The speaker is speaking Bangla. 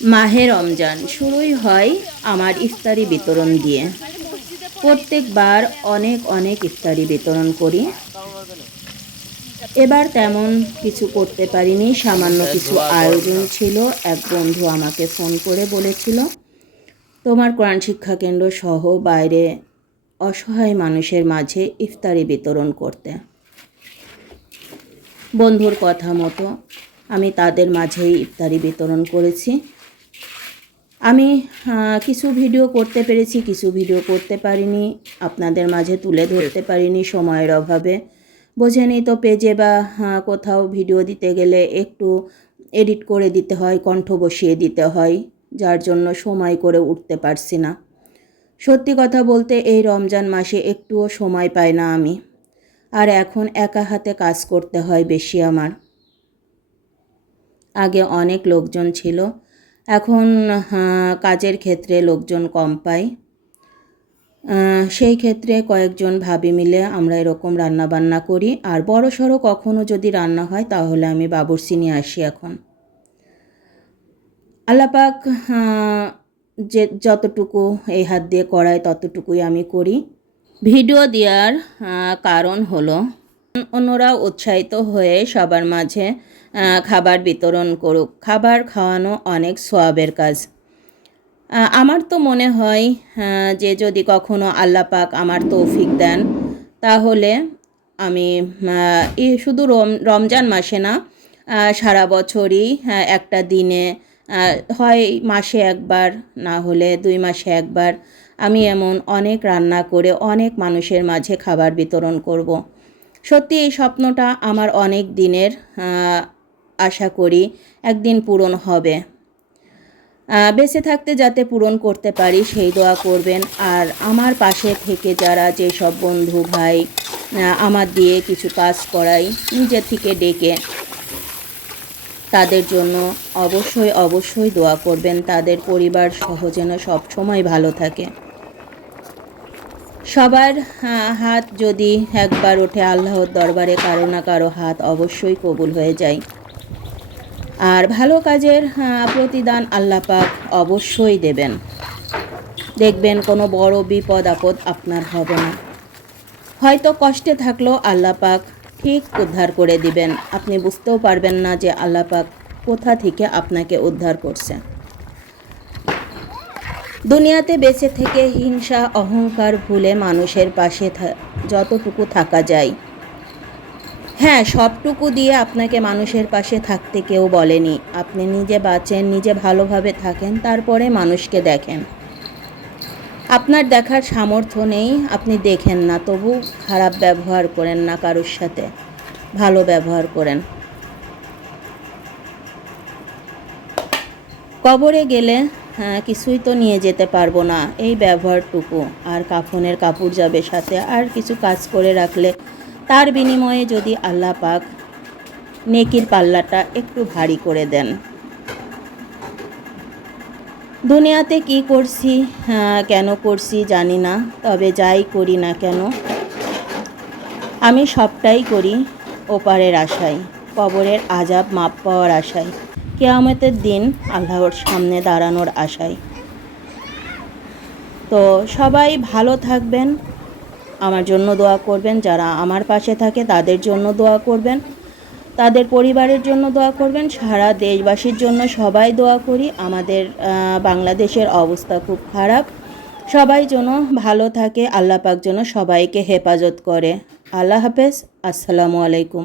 মাহে রমজান শুরুই হয় আমার ইফতারি বিতরণ দিয়ে। প্রত্যেকবার অনেক অনেক ইফতারি বিতরণ করি। এবার তেমন কিছু করতে পারিনি, সামান্য কিছু আয়োজন ছিল। এক বন্ধু আমাকে ফোন করে বলেছিল, তোমার কোরআন শিক্ষা কেন্দ্র সহ বাইরে অসহায় মানুষের মাঝে ইফতারি বিতরণ করতে। বন্ধুর কথা মতো আমি তাদের মাঝেই ইফতারি বিতরণ করেছি। আমি কিছু ভিডিও করতে পেরেছি, কিছু ভিডিও করতে পারিনি। আপনাদের মাঝে তুলে ধরতে পারিনি সময়ের অভাবে। বোঝেনি তো পেজে বা কোথাও ভিডিও দিতে গেলে একটু এডিট করে দিতে হয়, কণ্ঠ বসিয়ে দিতে হয়, যার জন্য সময় করে উঠতে পারছি না। সত্যি কথা বলতে এই রমজান মাসে একটুও সময় পাই না আমি। আর এখন একা হাতে কাজ করতে হয় বেশি আমার। আগে অনেক লোকজন ছিল এখন কাজের ক্ষেত্রে লোকজন কম পাই সেই ক্ষেত্রে কয়েকজন ভাবি মিলে আমরা এরকম রান্না বান্না করি। আর বড় সড়ো কখনও যদি রান্না হয়, তাহলে আমি বাবুর্চি নিয়ে আসি এখন। আলাপাক যে যতটুকু এই হাত দিয়ে করায়, ততটুকুই আমি করি। ভিডিও দেওয়ার কারণ হলো অন্যরা উৎসাহিত হয়ে সবার মাঝে খাবার বিতরণ করুক খাবার খাওয়ানো অনেক সোয়াবের কাজ আমার তো মনে হয় যে যদি কখনো আল্লাহ পাক আমার তৌফিক দেন, তাহলে আমি শুধু রম, রমজান মাসে না সারা বছরই একটা দিনে হয় মাসে একবার, না হলে দুই মাসে একবার, আমি এমন অনেক রান্না করে অনেক মানুষের মাঝে খাবার বিতরণ করব। সত্যি এই স্বপ্নটা আমার অনেক দিনের আশা করি একদিন পূরণ হবে। বেঁচে থাকতে যাতে পূরণ করতে পারি, সেই দোয়া করবেন। আর আমার পাশে থেকে যারা যেসব বন্ধু ভাই আমার দিয়ে কিছু কাজ করাই নিজের থেকে ডেকে তাদের জন্য অবশ্যই অবশ্যই দোয়া করবেন। তাদের পরিবার সহ যেন সবসময় ভালো থাকে। সবার হাত যদি একবার ওঠে আল্লাহর দরবারে, কারও না কারও হাত অবশ্যই কবুল হয়ে যায়। আর ভালো কাজের প্রতিদান আল্লাহ পাক অবশ্যই দেবেন। দেখবেন কোনো বড় বিপদ, আপদ আপনার হবে না। হয়তো কষ্টে থাকলেও আল্লাহ পাক ঠিক উদ্ধার করে দিবেন। আপনি বুঝতেও পারবেন না যে আল্লাহ পাক কোথা থেকে আপনাকে উদ্ধার করছে। দুনিয়াতে বেঁচে থেকে হিংসা, অহংকার ভুলে মানুষের পাশে যতটুকু থাকা যায়। হ্যাঁ সবটুকু দিয়ে আপনাকে মানুষের পাশে থাকতে কেউ বলেনি। আপনি নিজে বাঁচেন, নিজে ভালোভাবে থাকেন, তারপরে মানুষকে দেখেন। আপনার দেখার সামর্থ্য নেই, আপনি দেখেন না, তবু খারাপ ব্যবহার করেন না কারোর সাথে। ভালো ব্যবহার করেন। কবরে গেলে কিছুই তো নিয়ে যেতে পারব না। এই ব্যবহারটুকু। আর কাফনের কাপড় যাবে সাথে। আর কিছু কাজ করে রাখলে তার বিনিময়ে যদি আল্লাহ পাক নেকির পাল্লাটা একটু ভারী করে দেন। দুনিয়াতে কি করছি হ্যাঁ, কেন করছি জানি না। তবে যাই করি না কেন আমি সবটাই করি ওপারের আশায়। কবরের আজাব মাপ পাওয়ার আশায়। কেয়ামতের দিন আল্লাহর সামনে দাঁড়ানোর আশায়। তো সবাই ভালো থাকবেন, আমার জন্য দোয়া করবেন, যারা আমার পাশে থাকে তাদের জন্য দোয়া করবেন, তাদের পরিবারের জন্য দোয়া করবেন, সারা দেশবাসীর জন্য সবাই দোয়া করি, আমাদের বাংলাদেশের অবস্থা খুব খারাপ। সবাই যেন ভালো থাকে, আল্লাহ পাক যেন সবাইকে হেফাজত করে। আল্লাহ হাফেজ, আসসালামু আলাইকুম।